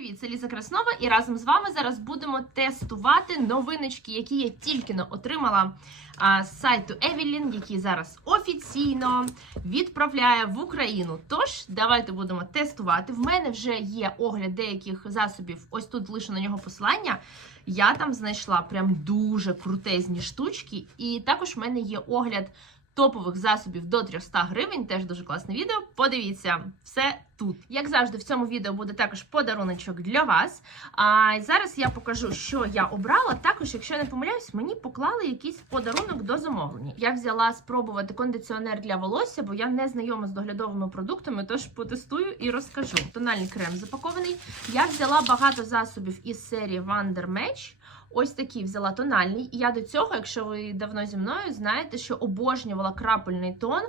привіт! Це Ліза Краснова, і разом з вами зараз будемо тестувати новиночки, які я тільки но отримала а, з сайту Evelyn, який зараз офіційно відправляє в Україну. Тож, давайте будемо тестувати. В мене вже є огляд деяких засобів. Ось тут лише на нього посилання. Я там знайшла прям дуже крутезні штучки, і також в мене є огляд. Топових засобів до 300 гривень, теж дуже класне відео. Подивіться, все тут. Як завжди, в цьому відео буде також подаруночок для вас. А зараз я покажу, що я обрала. Також, якщо я не помиляюсь, мені поклали якийсь подарунок до замовлення. Я взяла спробувати кондиціонер для волосся, бо я не знайома з доглядовими продуктами, тож потестую і розкажу. Тональний крем запакований. Я взяла багато засобів із серії Wonder Match. Ось такий взяла тональний. І я до цього, якщо ви давно зі мною, знаєте, що обожнювала крапельний тон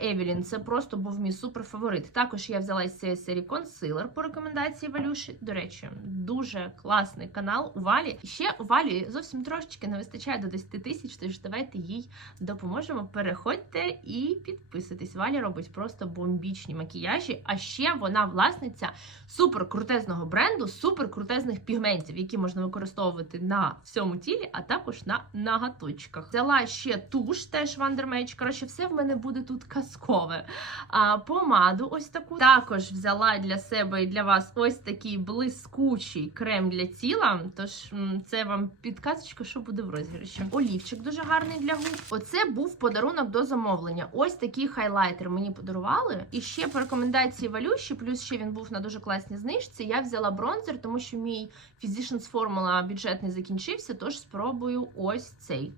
Евелін. Це просто був мій супер фаворит. Також я взяла із цієї серії консилер по рекомендації Валюші. До речі, дуже класний канал у Валі. Ще у Валі зовсім трошечки не вистачає до 10 тисяч, тож давайте їй допоможемо. Переходьте і підписуйтесь. Валя робить просто бомбічні макіяжі. А ще вона власниця супер крутезного бренду, супер крутезних пігментів, які можна використовувати на всьому тілі, а також на нагаточках. Взяла ще туш, теж Match. Коротше, все в мене буде тут казкове. А, помаду ось таку. Також взяла для себе і для вас ось такий блискучий крем для тіла. Тож це вам підказочка, що буде в розіграші. Олівчик дуже гарний для губ. Оце був подарунок до замовлення. Ось такий хайлайтер мені подарували. І ще по рекомендації Валюші, плюс ще він був на дуже класній знижці. Я взяла бронзер, тому що мій Physicians Formula бюджетний закінчився, тож спробую ось цей.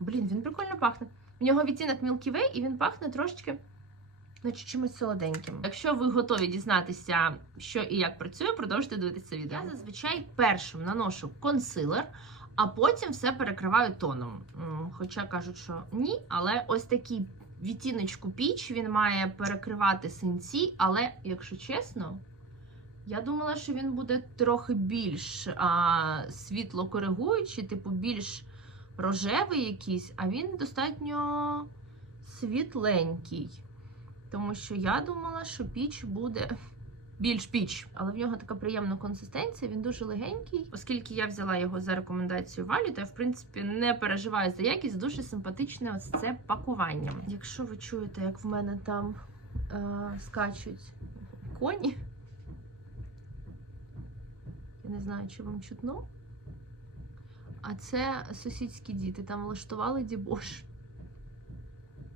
Блін, він прикольно пахне. В нього відтінок Milky Way і він пахне трошечки, наче чимось солоденьким. Якщо ви готові дізнатися, що і як працює, продовжуйте дивитися відео. Я зазвичай першим наношу консилер, а потім все перекриваю тоном. Хоча кажуть, що ні, але ось такий відтіночку піч він має перекривати синці, але, якщо чесно. Я думала, що він буде трохи більш а, світло коригуючий, типу більш рожевий якийсь, а він достатньо світленький. Тому що я думала, що піч буде більш піч, але в нього така приємна консистенція, він дуже легенький. Оскільки я взяла його за рекомендацією Валі, то я, в принципі, не переживаю за якість, дуже симпатичне ось це пакування. Якщо ви чуєте, як в мене там е, скачуть коні. Не знаю, чи вам чутно. А це сусідські діти там влаштували дібош.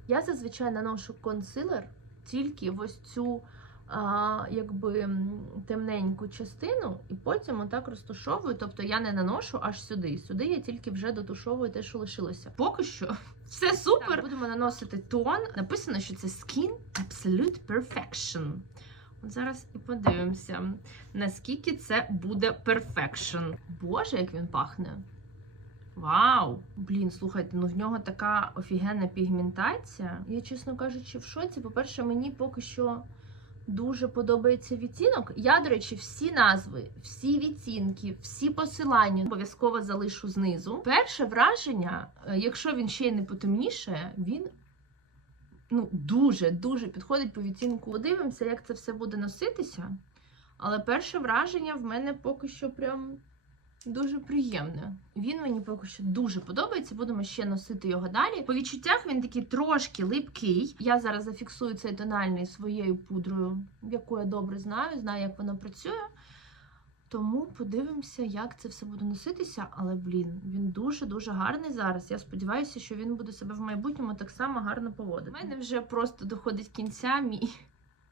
Я зазвичай наношу консилер тільки в ось цю а, якби темненьку частину, і потім отак розтушовую. Тобто я не наношу аж сюди. Сюди я тільки вже дотушовую те, що лишилося. Поки що все супер. Так, будемо наносити тон. Написано, що це Skin Absolute Perfection. Зараз і подивимося, наскільки це буде perfection. Боже, як він пахне. Вау! Блін, слухайте, ну в нього така офігенна пігментація. Я, чесно кажучи, в шоці. По-перше, мені поки що дуже подобається відтінок. Я, до речі, всі назви, всі відтінки, всі посилання обов'язково залишу знизу. Перше враження, е, якщо він ще й не потемніше, він ну, дуже дуже підходить по відтінку. Подивимося, як це все буде носитися. Але перше враження в мене поки що прям дуже приємне. Він мені поки що дуже подобається. Будемо ще носити його далі. По відчуттях він такий трошки липкий. Я зараз зафіксую цей тональний своєю пудрою, яку я добре знаю, знаю, як вона працює. Тому подивимося, як це все буде носитися. Але, блін, він дуже-дуже гарний зараз. Я сподіваюся, що він буде себе в майбутньому так само гарно поводити. У мене вже просто доходить кінця мій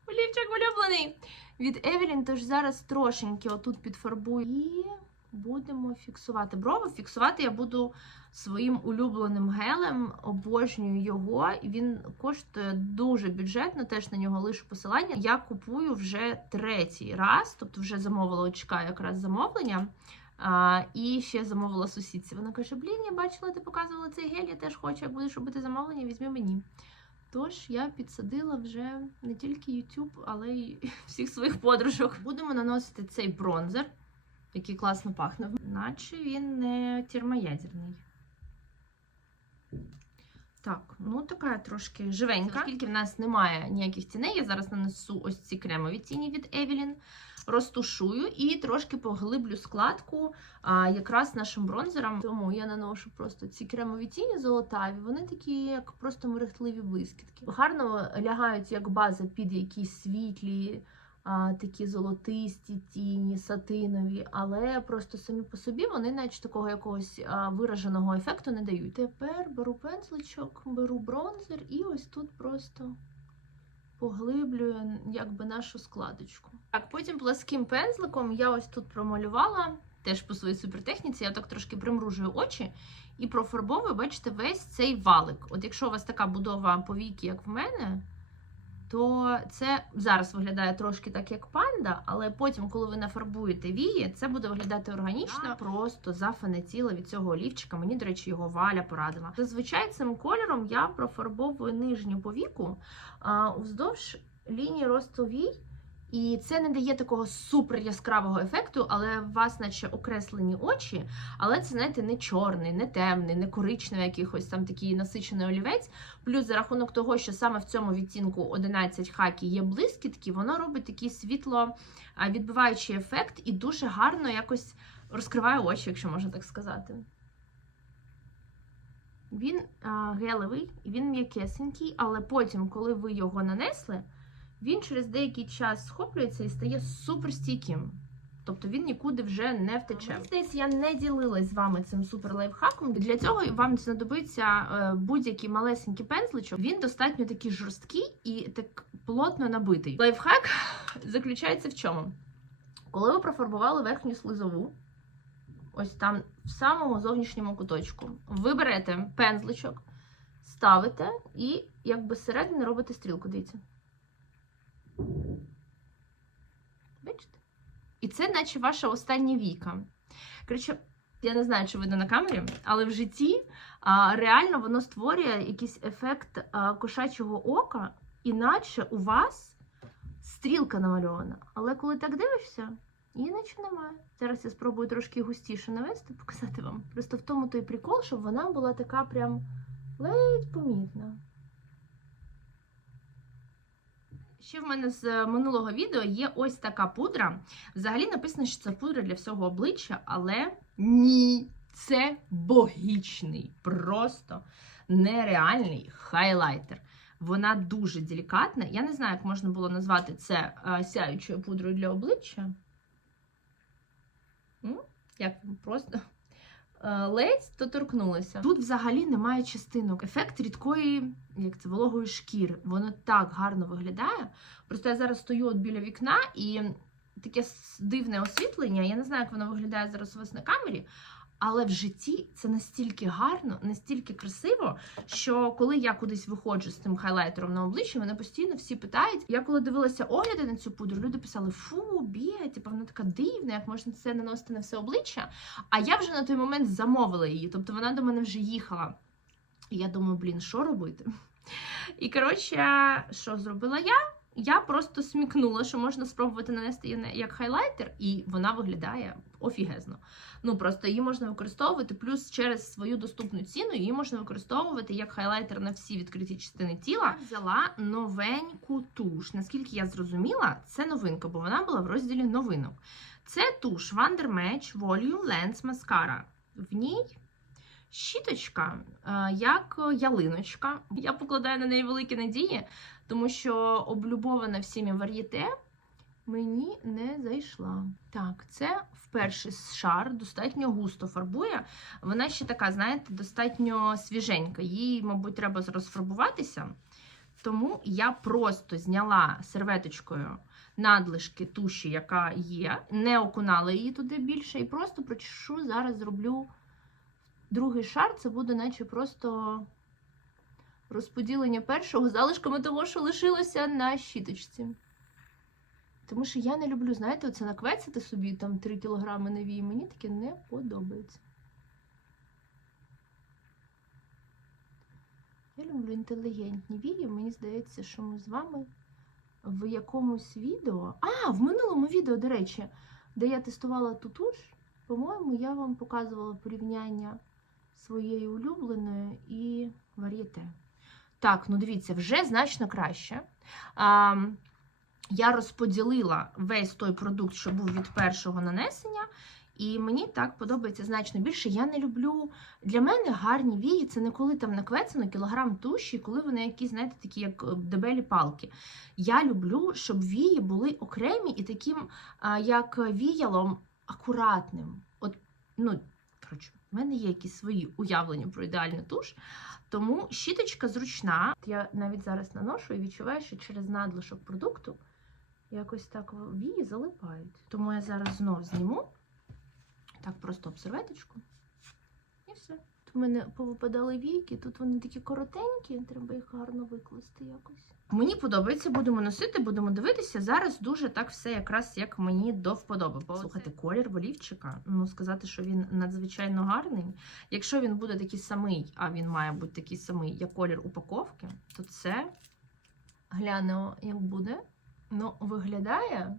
олівчик улюблений від Евелін. Тож зараз трошеньки отут підфарбую і будемо фіксувати брови. Фіксувати я буду своїм улюбленим гелем, обожнюю його. Він коштує дуже бюджетно, теж на нього лишу посилання. Я купую вже третій раз, тобто вже замовила, чекаю якраз замовлення. А, і ще замовила сусідці. Вона каже: Блін, я бачила, ти показувала цей гель, я теж хочу, як будеш робити замовлення, візьми мені. Тож я підсадила вже не тільки YouTube, але й всіх своїх подружок. Будемо наносити цей бронзер, який класно пахне, наче він не термоядерний. Так, ну така трошки живенька. Оскільки в нас немає ніяких тіней, я зараз нанесу ось ці кремові тіні від Evelyn. розтушую і трошки поглиблю складку а, якраз нашим бронзером. Тому я наношу просто ці кремові тіні золотаві, вони такі, як просто мерехтливі блискітки. Гарно лягають як база під якісь світлі. А, такі золотисті тіні, сатинові, але просто самі по собі вони, наче такого якогось а, вираженого ефекту не дають. Тепер беру пензличок, беру бронзер і ось тут просто поглиблюю якби нашу складочку. Так, потім пласким пензликом я ось тут промалювала, теж по своїй супертехніці, я так трошки примружую очі і профарбовую, бачите, весь цей валик. От якщо у вас така будова повіки, як в мене, то це зараз виглядає трошки так, як панда, але потім, коли ви нафарбуєте вії, це буде виглядати органічно, просто зафанатіла від цього олівчика. Мені, до речі, його валя порадила. Зазвичай цим кольором я профарбовую нижню повіку а, уздовж лінії росту вій. І це не дає такого супер яскравого ефекту, але у вас, наче окреслені очі, але це, знаєте, не чорний, не темний, не коричневий, якихось там такий насичений олівець. Плюс за рахунок того, що саме в цьому відтінку 11 хакі є блискітки, воно робить такий світло відбиваючий ефект і дуже гарно якось розкриває очі, якщо можна так сказати. Він а, гелевий, він м'якесенький, але потім, коли ви його нанесли, він через деякий час схоплюється і стає суперстійким. Тобто він нікуди вже не втече. Здається, я не ділилась з вами цим супер лайфхаком. Для цього вам знадобиться е, будь-який малесенький пензличок. Він достатньо такий жорсткий і так плотно набитий. Лайфхак заключається в чому? Коли ви профарбували верхню слизову, ось там в самому зовнішньому куточку, ви берете пензличок, ставите і якби зсередини робите стрілку. Дивіться. Бачите? І це, наче ваша остання віка. Коротше, я не знаю, чи видно на камері, але в житті а, реально воно створює якийсь ефект а, кошачого ока, іначе у вас стрілка намальована. Але коли так дивишся, її наче немає. Зараз я спробую трошки густіше навести, показати вам. Просто в тому той прикол, щоб вона була така прям ледь помітна. Ще в мене з минулого відео є ось така пудра. Взагалі написано, що це пудра для всього обличчя, але ні, це богічний, просто нереальний хайлайтер. Вона дуже делікатна. Я не знаю, як можна було назвати це а, сяючою пудрою для обличчя. Як просто Е, ледь доторкнулася. Тут взагалі немає частинок. Ефект рідкої, як це вологої шкіри. Воно так гарно виглядає. Просто я зараз стою от біля вікна і таке дивне освітлення. Я не знаю, як воно виглядає зараз у вас на камері. Але в житті це настільки гарно, настільки красиво, що коли я кудись виходжу з тим хайлайтером на обличчі, мене постійно всі питають. Я коли дивилася огляди на цю пудру, люди писали: фу, бє, типу, вона така дивна, як можна це наносити на все обличчя. А я вже на той момент замовила її, тобто вона до мене вже їхала. І я думаю, блін, що робити? І коротше, що зробила я? Я просто смікнула, що можна спробувати нанести її як хайлайтер, і вона виглядає офігезно. Ну просто її можна використовувати, плюс через свою доступну ціну її можна використовувати як хайлайтер на всі відкриті частини тіла. Я взяла новеньку туш. Наскільки я зрозуміла, це новинка, бо вона була в розділі новинок. Це туш Wonder Match Volume Lens Mascara. В ній щіточка, е, як ялиночка. Я покладаю на неї великі надії, тому що облюбована всіми вар'єте мені не зайшла. Так, це вперше шар, достатньо густо фарбує. Вона ще така, знаєте, достатньо свіженька. Їй, мабуть, треба розфарбуватися. Тому я просто зняла серветочкою надлишки туші, яка є, не окунала її туди більше, і просто прочешу, зараз зроблю другий шар. Це буде, наче просто розподілення першого залишками того, що лишилося на щіточці. Тому що я не люблю, знаєте, оце наквецяти собі там 3 кілограми на вії. Мені таке не подобається. Я люблю інтелігентні вії. Мені здається, що ми з вами в якомусь відео. А, в минулому відео, до речі, де я тестувала ту туш, по-моєму, я вам показувала порівняння своєї улюбленої і вар'єте. Так, ну дивіться, вже значно краще. А, я розподілила весь той продукт, що був від першого нанесення. І мені так подобається значно більше. Я не люблю. Для мене гарні вії це не коли там наквецено кілограм туші, коли вони якісь, знаєте, такі як е, дебелі палки. Я люблю, щоб вії були окремі і таким, як віялом, акуратним. От, ну, коротше, в мене є якісь свої уявлення про ідеальну туш. Тому щіточка зручна. Я навіть зараз наношу і відчуваю, що через надлишок продукту якось так вії залипають. Тому я зараз знов зніму. Так, просто обсерветочку. І все. В мене повипадали війки, тут вони такі коротенькі, треба їх гарно викласти якось. Мені подобається, будемо носити, будемо дивитися. Зараз дуже так все якраз як мені до вподоби. Слухайте, колір волівчика, ну сказати, що він надзвичайно гарний. Якщо він буде такий самий, а він має бути такий самий, як колір упаковки, то це глянемо, як буде. Ну, виглядає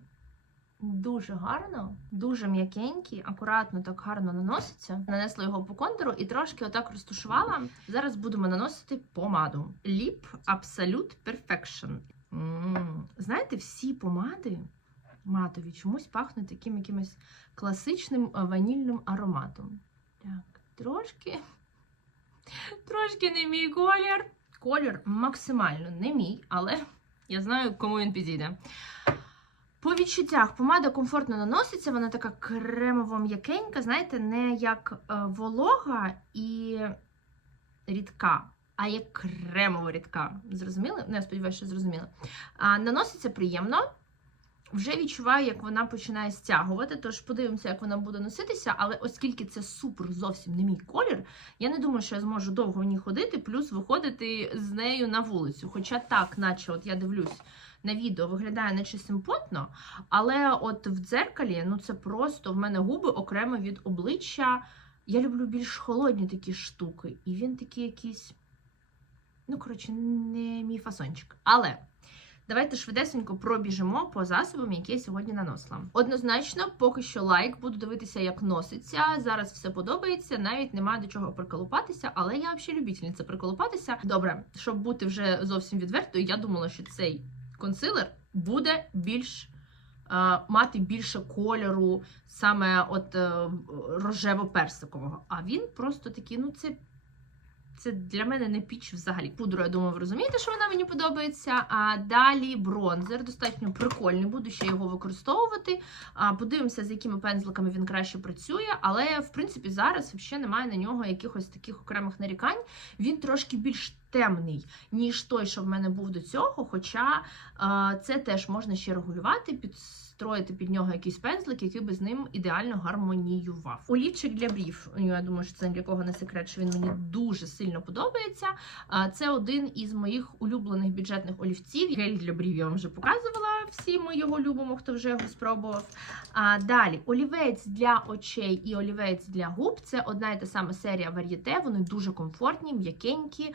Дуже гарно, дуже м'якенький, акуратно так гарно наноситься. Нанесла його по контуру і трошки отак розтушувала. Зараз будемо наносити помаду. Lip Absolute Perfection. Знаєте, всі помади матові чомусь пахнуть таким якимось класичним е, ванільним ароматом. Так, трошки, трошки не мій колір. Колір максимально не мій, але я знаю, кому він підійде. По відчуттях помада комфортно наноситься, вона така кремово-м'якенька, знаєте, не як е, волога і рідка, а як кремово-рідка. Зрозуміли? Ну, я сподіваюся, що зрозуміли. А, наноситься приємно. Вже відчуваю, як вона починає стягувати, тож подивимося, як вона буде носитися. Але оскільки це супер зовсім не мій колір, я не думаю, що я зможу довго в ній ходити, плюс виходити з нею на вулицю. Хоча так, наче от я дивлюсь на відео, виглядає наче симпотно, але от в дзеркалі, ну це просто в мене губи окремо від обличчя. Я люблю більш холодні такі штуки, і він такий якийсь, ну, коротше, не мій фасончик. Але. Давайте швидесенько пробіжимо по засобам, які я сьогодні наносила. Однозначно, поки що лайк, буду дивитися, як носиться. Зараз все подобається, навіть немає до чого приколупатися, але я взагалі любительниця приколупатися. Добре, щоб бути вже зовсім відвертою, я думала, що цей консилер буде більш е, мати більше кольору, саме от е, рожево-персикового. А він просто такий, ну це. Це для мене не піч взагалі. Пудру, я думаю, ви розумієте, що вона мені подобається. А далі бронзер, достатньо прикольний, буду ще його використовувати. А, подивимося, з якими пензликами він краще працює. Але, в принципі, зараз взагалі немає на нього якихось таких окремих нарікань. Він трошки більш темний, ніж той, що в мене був до цього. Хоча а, це теж можна ще регулювати, підстроїти під нього якийсь пензлик, який би з ним ідеально гармоніював. Олівчик для брів. Я думаю, що це для кого не секрет, що він мені дуже сильно подобається. А, Це один із моїх улюблених бюджетних олівців. Гель для брів я вам вже показувала. Всі ми його любимо, хто вже його спробував. А, Далі олівець для очей і олівець для губ. Це одна і та сама серія вар'єте. Вони дуже комфортні, м'якенькі,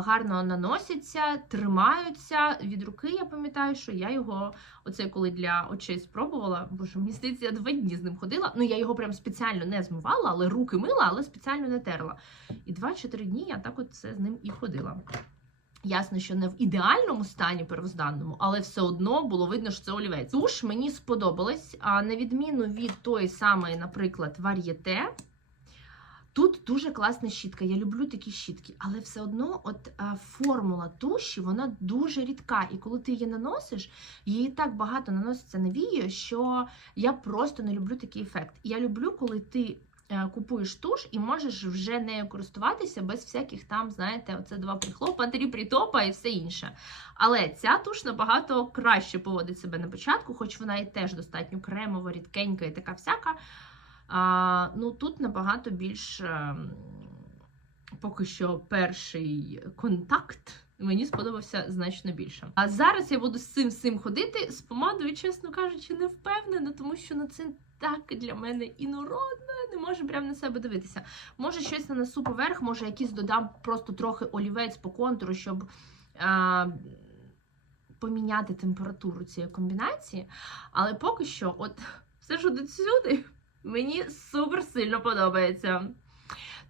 гарно наносяться, тримаються. Від руки я пам'ятаю, що я його, оце коли для очей спробувала, бо мені здається, я два дні з ним ходила. Ну я його прям спеціально не змивала, але руки мила, але спеціально не терла. І два чи три дні я так от це з ним і ходила. Ясно, що не в ідеальному стані первозданному, але все одно було видно, що це олівець. Туш мені сподобалась, а на відміну від тої самої, наприклад, вар'єте. Тут дуже класна щітка. Я люблю такі щітки, але все одно, от а, формула туші, вона дуже рідка. І коли ти її наносиш, її так багато наноситься на вію, що я просто не люблю такий ефект. Я люблю, коли ти е, купуєш туш і можеш вже нею користуватися без всяких там, знаєте, оце два прихлопа, три притопа і все інше. Але ця туш набагато краще поводить себе на початку, хоч вона і теж достатньо кремова, рідкенька і така всяка. А, ну тут набагато більш е, поки що перший контакт. Мені сподобався значно більше. А зараз я буду з цим всім ходити з помадою, чесно кажучи, не впевнена, тому що ну, це так для мене інородно, не можу прямо на себе дивитися. Може, щось нанесу поверх, може, якийсь додам просто трохи олівець по контуру, щоб а, поміняти температуру цієї комбінації. Але поки що, от все, що до сюди, мені супер сильно подобається.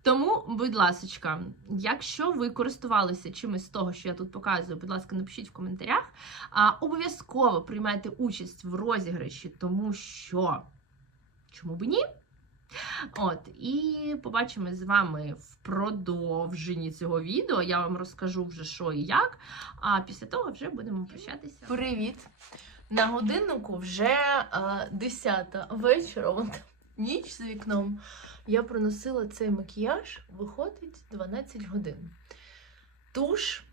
Тому, будь ласочка, якщо ви користувалися чимось з того, що я тут показую, будь ласка, напишіть в коментарях. А, обов'язково приймайте участь в розіграші, тому що чому б ні? От, і побачимо з вами в продовженні цього відео. Я вам розкажу вже що і як. А після того вже будемо прощатися. Привіт! На годиннику вже а, 10 вечора, вон там ніч за вікном. Я проносила цей макіяж, виходить 12 годин. Туш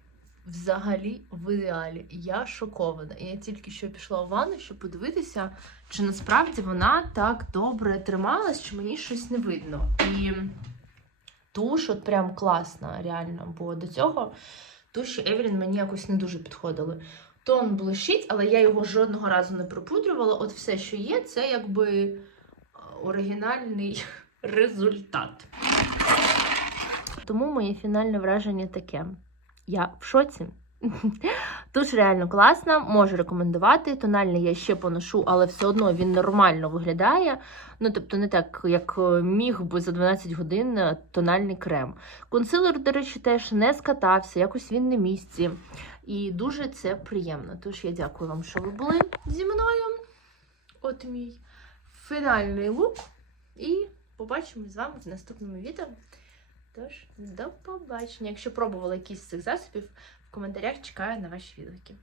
взагалі в ідеалі. Я шокована. І я тільки що пішла в ванну, щоб подивитися, чи насправді вона так добре трималась, чи мені щось не видно. І туш от прям класна, реально. Бо до цього туші Евелін мені якось не дуже підходили. Тон блищить, але я його жодного разу не пропудрювала. От все, що є, це якби оригінальний результат. Тому моє фінальне враження таке. Я в шоці. Туш реально класна, можу рекомендувати. Тональний я ще поношу, але все одно він нормально виглядає. Ну, тобто, не так, як е, міг би за 12 годин е, тональний крем. Консилер, до речі, теж не скатався, якось він на місці. І дуже це приємно. Тож я дякую вам, що ви були зі мною. От мій фінальний лук. І побачимось з вами в наступному відео. Тож, до побачення. Якщо пробували якісь з цих засобів, в коментарях чекаю на ваші відгуки.